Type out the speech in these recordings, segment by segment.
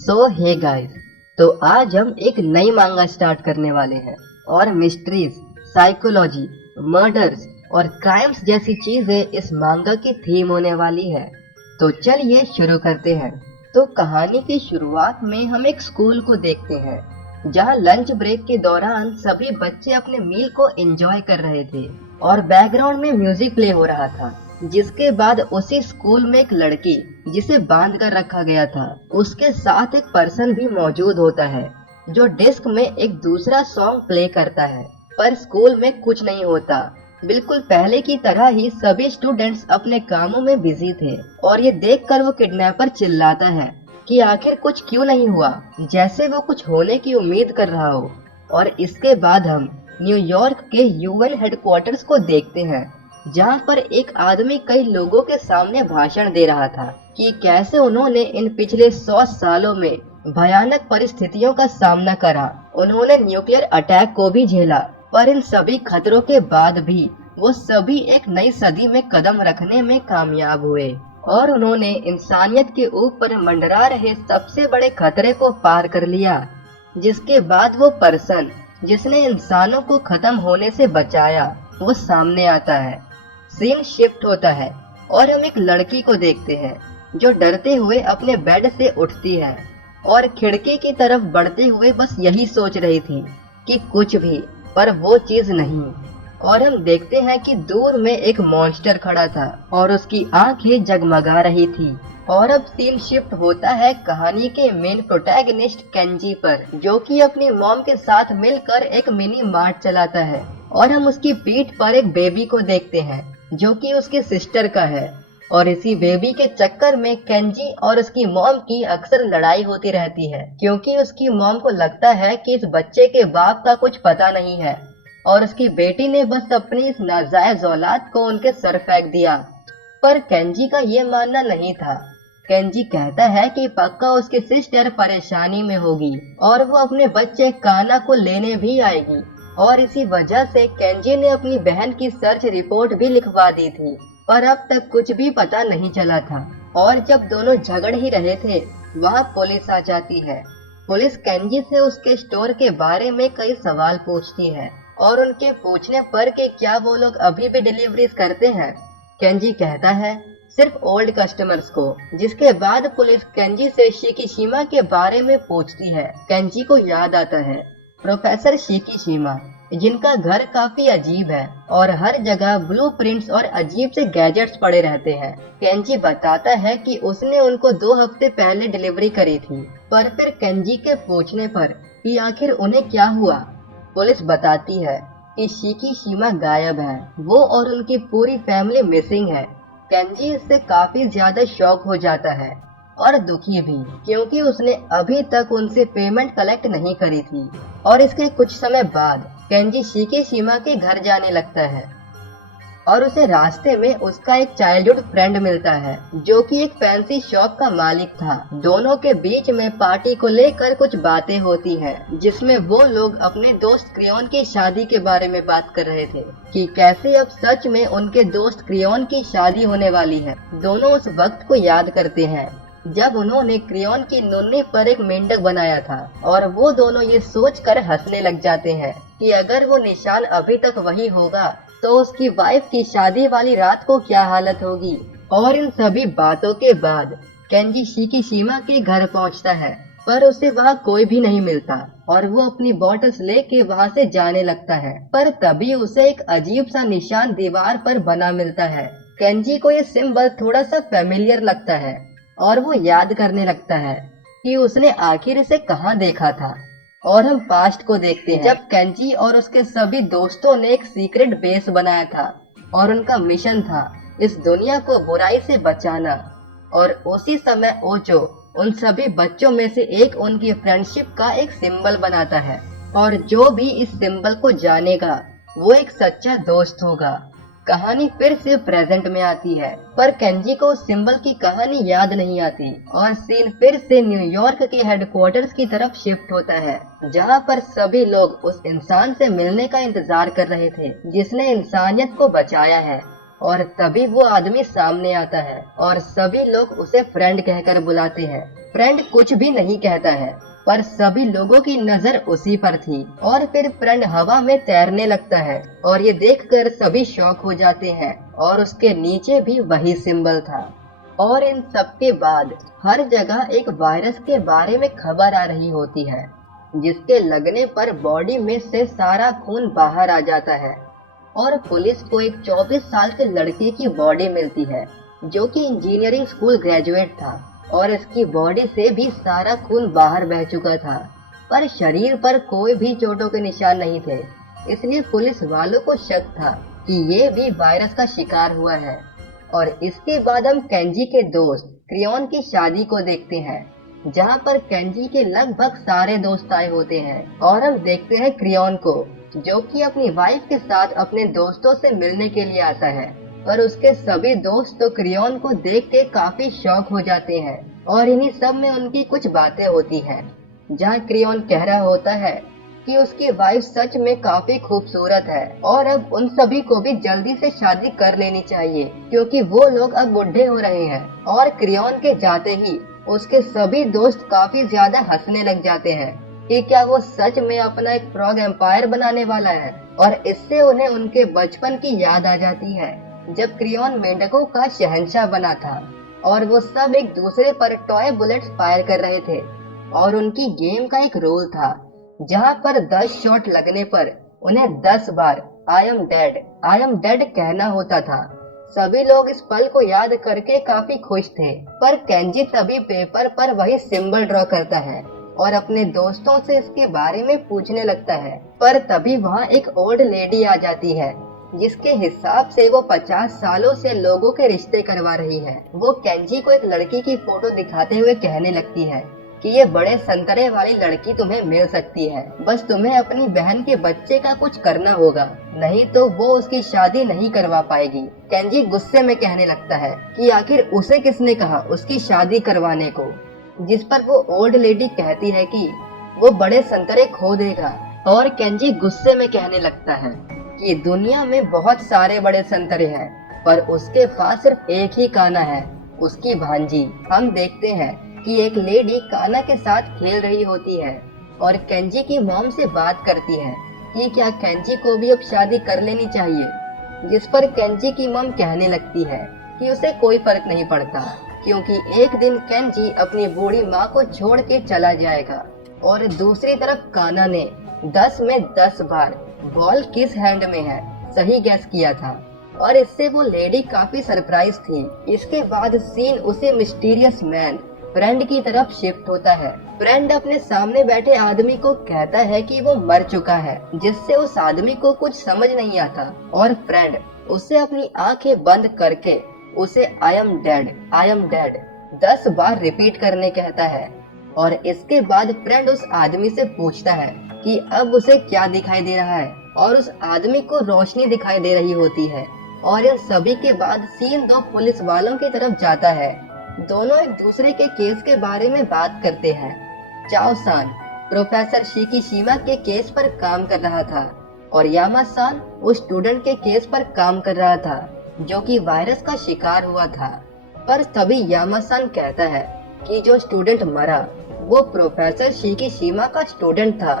सो hey guys, तो आज हम एक नई मांगा स्टार्ट करने वाले हैं और मिस्ट्रीज, साइकोलॉजी, मर्डर्स और क्राइम्स जैसी चीजें इस मांगा की थीम होने वाली है। तो चलिए शुरू करते हैं। तो कहानी की शुरुआत में हम एक स्कूल को देखते हैं जहां लंच ब्रेक के दौरान सभी बच्चे अपने मील को एंजॉय कर रहे थे और बैकग्राउंड में म्यूजिक प्ले हो रहा था। जिसके बाद उसी स्कूल में एक लड़की जिसे बांध कर रखा गया था, उसके साथ एक पर्सन भी मौजूद होता है जो डिस्क में एक दूसरा सॉन्ग प्ले करता है। पर स्कूल में कुछ नहीं होता। बिल्कुल पहले की तरह ही सभी स्टूडेंट्स अपने कामों में बिजी थे और ये देखकर वो किडनैपर चिल्लाता है कि आखिर कुछ क्यों नहीं हुआ, जैसे वो कुछ होने की उम्मीद कर रहा हो। और इसके बाद हम न्यूयॉर्क के यूएन हेडक्वार्टर्स को देखते हैं जहां पर एक आदमी कई लोगों के सामने भाषण दे रहा था कि कैसे उन्होंने इन पिछले 100 सालों में भयानक परिस्थितियों का सामना करा। उन्होंने न्यूक्लियर अटैक को भी झेला, पर इन सभी खतरों के बाद भी वो सभी एक नई सदी में कदम रखने में कामयाब हुए और उन्होंने इंसानियत के ऊपर मंडरा रहे सबसे बड़े खतरे को पार कर लिया। जिसके बाद वो पर्सन जिसने इंसानों को खत्म होने से बचाया वो सामने आता है। सीन शिफ्ट होता है और हम एक लड़की को देखते हैं जो डरते हुए अपने बेड से उठती है और खिड़की की तरफ बढ़ते हुए बस यही सोच रही थी कि कुछ भी, पर वो चीज नहीं। और हम देखते हैं कि दूर में एक मॉन्स्टर खड़ा था और उसकी आंखें जगमगा रही थी। और अब सीन शिफ्ट होता है कहानी के मेन प्रोटैगनिस्ट केंजी पर, जो कि अपनी मॉम के साथ मिलकर एक मिनी मार्ट चलाता है। और हम उसकी पीठ पर एक बेबी को देखते हैं जो कि उसके सिस्टर का है। और इसी बेबी के चक्कर में केंजी और उसकी मॉम की अक्सर लड़ाई होती रहती है, क्योंकि उसकी मॉम को लगता है कि इस बच्चे के बाप का कुछ पता नहीं है और उसकी बेटी ने बस अपनी इस नाजायज औलाद को उनके सर फेंक दिया। पर केंजी का ये मानना नहीं था। केंजी कहता है कि पक्का उसकी सिस्टर परेशानी में होगी और वो अपने बच्चे काना को लेने भी आएगी। और इसी वजह से केंजी ने अपनी बहन की सर्च रिपोर्ट भी लिखवा दी थी, पर अब तक कुछ भी पता नहीं चला था। और जब दोनों झगड़ ही रहे थे, वहाँ पुलिस आ जाती है। पुलिस केंजी से उसके स्टोर के बारे में कई सवाल पूछती है और उनके पूछने पर कि क्या वो लोग अभी भी डिलीवरीज करते हैं, केंजी कहता है सिर्फ ओल्ड कस्टमर्स को। जिसके बाद पुलिस केंजी से शिकीशिमा के बारे में पूछती है। केंजी को याद आता है प्रोफेसर शिकीशिमा, जिनका घर काफी अजीब है और हर जगह ब्लूप्रिंट्स और अजीब से गैजेट्स पड़े रहते हैं। केंजी बताता है कि उसने उनको 2 हफ्ते पहले डिलीवरी करी थी, पर फिर केंजी के पूछने पर कि आखिर उन्हें क्या हुआ, पुलिस बताती है कि शिकीशिमा गायब है, वो और उनकी पूरी फैमिली मिसिंग है। केंजी इससे काफी ज्यादा शॉक हो जाता है और दुखी भी, क्योंकि उसने अभी तक उनसे पेमेंट कलेक्ट नहीं करी थी। और इसके कुछ समय बाद केंजी शिकीशिमा के घर जाने लगता है और उसे रास्ते में उसका एक चाइल्डहुड फ्रेंड मिलता है जो कि एक फैंसी शॉप का मालिक था। दोनों के बीच में पार्टी को लेकर कुछ बातें होती हैं, जिसमें वो लोग अपने दोस्त क्रियोन की शादी के बारे में बात कर रहे थे कि कैसे अब सच में उनके दोस्त क्रियोन की शादी होने वाली है। दोनों उस वक्त को याद करते हैं जब उन्होंने क्रियोन की नुन्नी पर एक मेंढक बनाया था और वो दोनों ये सोचकर हंसने लग जाते हैं कि अगर वो निशान अभी तक वही होगा तो उसकी वाइफ की शादी वाली रात को क्या हालत होगी। और इन सभी बातों के बाद केंजी शिकीशिमा के घर पहुंचता है, पर उसे वहां कोई भी नहीं मिलता और वो अपनी बॉटल्स लेके वहां से जाने लगता है। पर तभी उसे एक अजीब सा निशान दीवार पर बना मिलता है। केंजी को ये सिंबल थोड़ा सा फेमिलियर लगता है और वो याद करने लगता है कि उसने आखिर इसे कहाँ देखा था। और हम पास्ट को देखते हैं जब केंजी और उसके सभी दोस्तों ने एक सीक्रेट बेस बनाया था और उनका मिशन था इस दुनिया को बुराई से बचाना। और उसी समय ओचो उन सभी बच्चों में से एक उनकी फ्रेंडशिप का एक सिंबल बनाता है और जो भी इस सिंबल को जानेगा वो एक सच्चा दोस्त होगा। कहानी फिर से प्रेजेंट में आती है, पर केंजी को उस सिंबल की कहानी याद नहीं आती और सीन फिर से न्यूयॉर्क के हेडक्वार्टर्स की तरफ शिफ्ट होता है, जहां पर सभी लोग उस इंसान से मिलने का इंतजार कर रहे थे जिसने इंसानियत को बचाया है। और तभी वो आदमी सामने आता है और सभी लोग उसे फ्रेंड कहकर बुलाते हैं। फ्रेंड कुछ भी नहीं कहता है, पर सभी लोगों की नजर उसी पर थी। और फिर फ्रेंड हवा में तैरने लगता है और ये देखकर सभी शॉक हो जाते हैं और उसके नीचे भी वही सिंबल था। और इन सब के बाद हर जगह एक वायरस के बारे में खबर आ रही होती है, जिसके लगने पर बॉडी में से सारा खून बाहर आ जाता है। और पुलिस को एक 24 साल के लड़के की बॉडी मिलती है, जो कि इंजीनियरिंग स्कूल ग्रेजुएट था और इसकी बॉडी से भी सारा खून बाहर बह चुका था, पर शरीर पर कोई भी चोटों के निशान नहीं थे। इसलिए पुलिस वालों को शक था कि ये भी वायरस का शिकार हुआ है। और इसके बाद हम केंजी के दोस्त क्रियोन की शादी को देखते हैं, जहाँ पर केंजी के लगभग सारे दोस्त आए होते हैं। और हम देखते हैं क्रियोन को, जो कि अपनी वाइफ के साथ अपने दोस्तों से मिलने के लिए आता है। पर उसके सभी दोस्त तो क्रियोन को देख के काफी शॉक हो जाते हैं और इन्हीं सब में उनकी कुछ बातें होती हैं, जहाँ क्रियोन कह रहा होता है कि उसकी वाइफ सच में काफी खूबसूरत है और अब उन सभी को भी जल्दी से शादी कर लेनी चाहिए, क्योंकि वो लोग अब बुढ़े हो रहे हैं। और क्रियोन के जाते ही उसके सभी दोस्त काफी ज्यादा हंसने लग जाते हैं कि क्या वो सच में अपना एक फ्रॉग एम्पायर बनाने वाला है। और इससे उन्हें उनके बचपन की याद आ जाती है, जब क्रियोन मेंढकों का शहंशाह बना था और वो सब एक दूसरे पर टॉय बुलेट्स फायर कर रहे थे। और उनकी गेम का एक रूल था, जहाँ पर 10 शॉट लगने पर उन्हें 10 बार आई एम डेड कहना होता था। सभी लोग इस पल को याद करके काफी खुश थे, पर केंजी तभी पेपर पर वही सिंबल ड्रॉ करता है और अपने दोस्तों से इसके बारे में पूछने लगता है। पर तभी वहाँ एक ओल्ड लेडी आ जाती है, जिसके हिसाब से वो 50 सालों से लोगों के रिश्ते करवा रही है। वो केंजी को एक लड़की की फोटो दिखाते हुए कहने लगती है कि ये बड़े संतरे वाली लड़की तुम्हें मिल सकती है, बस तुम्हें अपनी बहन के बच्चे का कुछ करना होगा, नहीं तो वो उसकी शादी नहीं करवा पाएगी। केंजी गुस्से में कहने लगता है कि आखिर उसे किसने कहा उसकी शादी करवाने को, जिस पर वो ओल्ड लेडी कहती है कि वो बड़े संतरे खो देगा। और केंजी गुस्से में कहने लगता है कि दुनिया में बहुत सारे बड़े संतरे हैं, पर उसके पास सिर्फ एक ही काना है, उसकी भांजी। हम देखते हैं कि एक लेडी काना के साथ खेल रही होती है और केंजी की मॉम से बात करती है कि क्या केंजी को भी अब शादी कर लेनी चाहिए, जिस पर केंजी की मॉम कहने लगती है कि उसे कोई फर्क नहीं पड़ता, क्योंकि एक दिन केंजी अपनी बूढ़ी माँ को छोड़ के चला जाएगा। और दूसरी तरफ काना ने 10 में 10 बार बॉल किस हैंड में है सही गैस किया था और इससे वो लेडी काफी सरप्राइज थी। इसके बाद सीन उसे मिस्टीरियस मैन फ्रेंड की तरफ शिफ्ट होता है। फ्रेंड अपने सामने बैठे आदमी को कहता है कि वो मर चुका है, जिससे उस आदमी को कुछ समझ नहीं आता और फ्रेंड उसे अपनी आंखें बंद करके उसे I am dead 10 bar repeat करने कहता है। और इसके बाद फ्रेंड उस आदमी से पूछता है कि अब उसे क्या दिखाई दे रहा है और उस आदमी को रोशनी दिखाई दे रही होती है। और इन सभी के बाद सीन 2 पुलिस वालों की तरफ जाता है। दोनों एक दूसरे के केस के बारे में बात करते हैं। चाओ सान प्रोफेसर शिकीशिमा के केस पर काम कर रहा था और यामा सान उस स्टूडेंट के केस पर काम कर रहा था, जो कि वायरस का शिकार हुआ था। पर तभी यामा सान कहता है कि जो स्टूडेंट मरा वो प्रोफेसर शिकीशिमा का स्टूडेंट था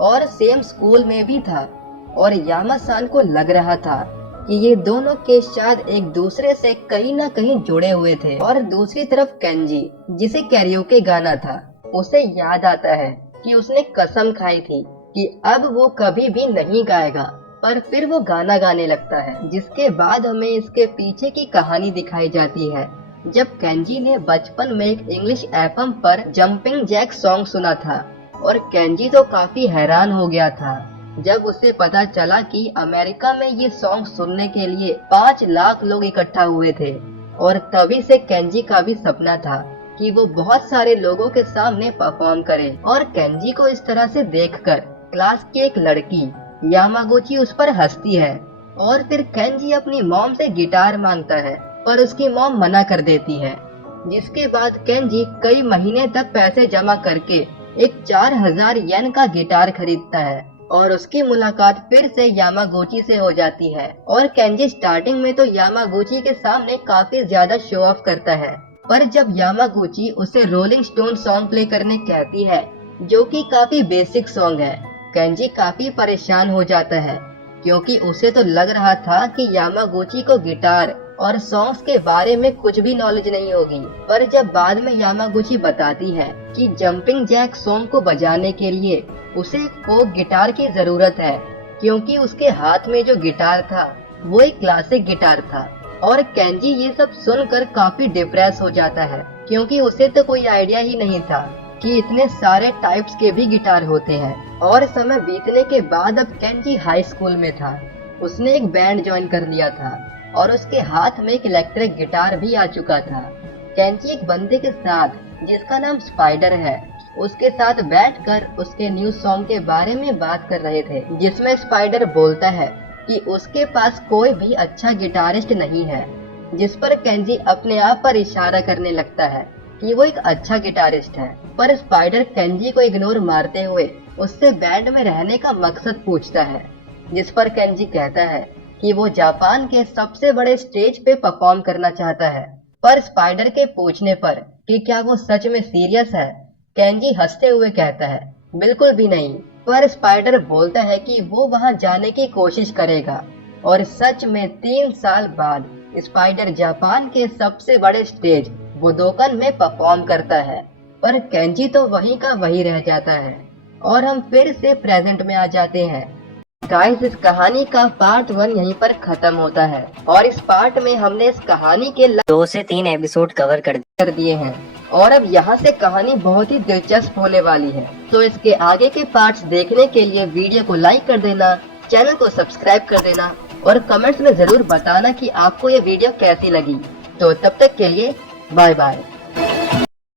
और सेम स्कूल में भी था। और यामा सान को लग रहा था कि ये दोनों केस शायद एक दूसरे से कहीं न कहीं जुड़े हुए थे। और दूसरी तरफ केंजी, जिसे कैरियोके गाना था, उसे याद आता है कि उसने कसम खाई थी कि अब वो कभी भी नहीं गाएगा, पर फिर वो गाना गाने लगता है। जिसके बाद हमें इसके पीछे की कहानी दिखाई जाती है, जब केंजी ने बचपन में एक इंग्लिश एफएम पर जंपिंग जैक सॉन्ग सुना था। और केंजी तो काफी हैरान हो गया था जब उसे पता चला कि अमेरिका में ये सॉन्ग सुनने के लिए 5 लाख लोग इकट्ठा हुए थे। और तभी से केंजी का भी सपना था कि वो बहुत सारे लोगों के सामने परफॉर्म करे। और केंजी को इस तरह से देखकर क्लास की एक लड़की यामागुची उस पर हंसती है और फिर केंजी अपनी मॉम से गिटार मांगता है, पर उसकी मॉम मना कर देती है। जिसके बाद केंजी कई महीने तक पैसे जमा करके एक 4000 येन का गिटार खरीदता है और उसकी मुलाकात फिर से यामागुची से हो जाती है। और केंजी स्टार्टिंग में तो यामागुची के सामने काफी ज्यादा शो ऑफ करता है, पर जब यामागुची उसे रोलिंग स्टोन सॉन्ग प्ले करने कहती है, जो कि काफी बेसिक सॉन्ग है, केंजी काफी परेशान हो जाता है क्योंकि उसे तो लग रहा था कि यामागुची को गिटार और सॉन्ग्स के बारे में कुछ भी नॉलेज नहीं होगी। पर जब बाद में यामागुची बताती है कि जंपिंग जैक सॉन्ग को बजाने के लिए उसे एक फोक गिटार की जरूरत है, क्योंकि उसके हाथ में जो गिटार था वो एक क्लासिक गिटार था। और केंजी ये सब सुनकर काफी डिप्रेस हो जाता है क्योंकि उसे तो कोई आइडिया ही नहीं था कि इतने सारे टाइप्स के भी गिटार होते हैं। और समय बीतने के बाद अब केंजी हाई स्कूल में था। उसने एक बैंड ज्वाइन कर लिया था और उसके हाथ में एक इलेक्ट्रिक गिटार भी आ चुका था। केंजी एक बंदे के साथ जिसका नाम स्पाइडर है, उसके साथ बैठकर उसके न्यू सॉन्ग के बारे में बात कर रहे थे, जिसमें स्पाइडर बोलता है कि उसके पास कोई भी अच्छा गिटारिस्ट नहीं है, जिस पर केंजी अपने आप पर इशारा करने लगता है कि वो एक अच्छा गिटारिस्ट है। पर स्पाइडर केंजी को इग्नोर मारते हुए उससे बैंड में रहने का मकसद पूछता है, जिस पर केंजी कहता है कि वो जापान के सबसे बड़े स्टेज पे परफॉर्म करना चाहता है। पर स्पाइडर के पूछने पर कि क्या वो सच में सीरियस है, केंजी हंसते हुए कहता है बिल्कुल भी नहीं। पर स्पाइडर बोलता है कि वो वहां जाने की कोशिश करेगा। और सच में 3 साल बाद स्पाइडर जापान के सबसे बड़े स्टेज बुदोकन में परफॉर्म करता है। पर केंजी तो वहीं का वहीं रह जाता है। और हम फिर से प्रेजेंट में आ जाते हैं। गाइस, इस कहानी का पार्ट 1 यहीं पर खत्म होता है और इस पार्ट में हमने इस कहानी के 2 से 3 एपिसोड कवर कर दिए हैं। और अब यहाँ से कहानी बहुत ही दिलचस्प होने वाली है। तो इसके आगे के पार्ट्स देखने के लिए वीडियो को लाइक कर देना, चैनल को सब्सक्राइब कर देना और कमेंट्स में जरूर बताना कि आपको ये वीडियो कैसी लगी। तो तब तक के लिए बाय बाय।